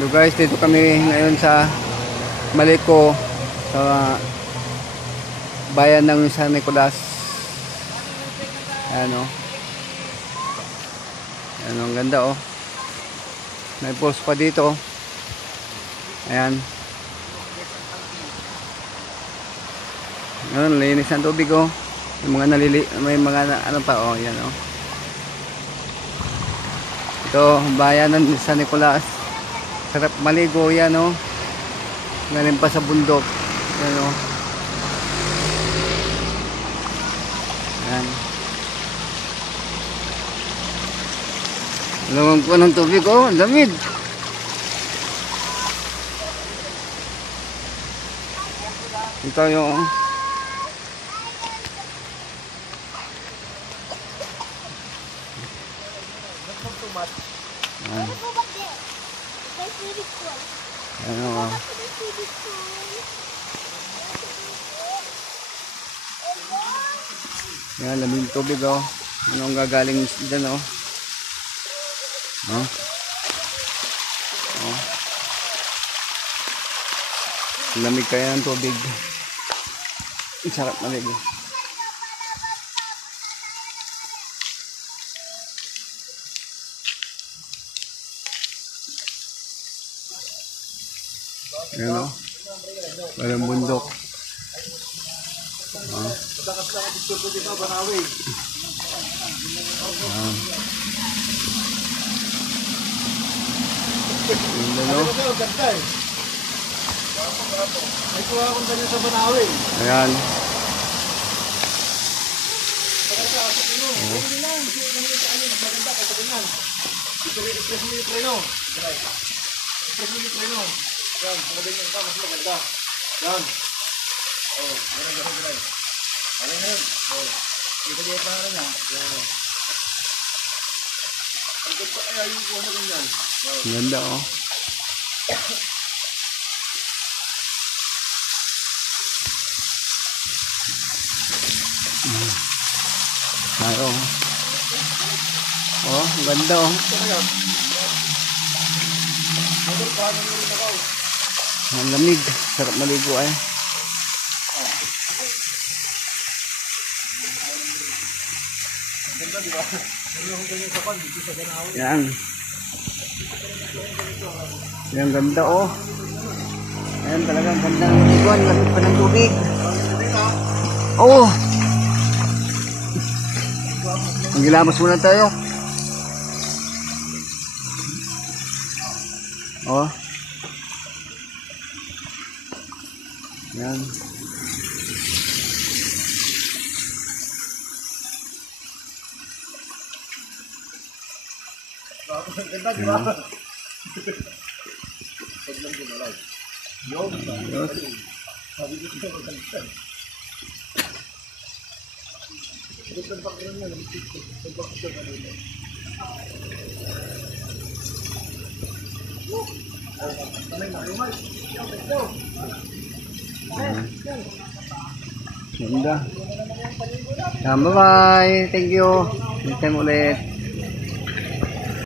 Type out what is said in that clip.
So guys, dito kami ngayon sa Maliko, sa bayan ng San Nicolas. Ayan o. Ayan o, ang ganda o. May post pa dito. Ayan. Ayan, linis ng tubig o. May mga ano pa o. Ayan o. Ito, bayan ng San Nicolas. Sarap maligo yan o. Galing pa sa bundok. Yan o. Yan. Lumang po ng tubig o. Lamig. Ito yung ano yan, lamig tubig o. Anong gagaling dyan o. Lamig kaya ng tubig. Sarap maligo. Ayan o. Parang bundok. May kuha akong ganyan sa Banawi. Ayan. Express mo yung preno. Express mo yung preno. Yan, magaling ka, mas maganda. Yan. Oh, ganun. Ano yun? Oh, kita niya yung pangalan niya. Yan. Ang ganda kaya yung kuha na ganyan. Ganda o. Ayo. Oh, ganda oh. Ang lamig, sarap maligo ay. Yan. Yan ganda oh. Ayan talagang ganda ng liguan, lamig pa ng tubig. Oh. Magilamos muna tayo. Oh. Yan. Ganda, di ba? Paglang gumalag. Yung, sabi ko siya magkalitan. Pagkalitan ka rin yan, pagkalitan ka rin yan. Ganda. Bye bye. Thank you. Next time ulit.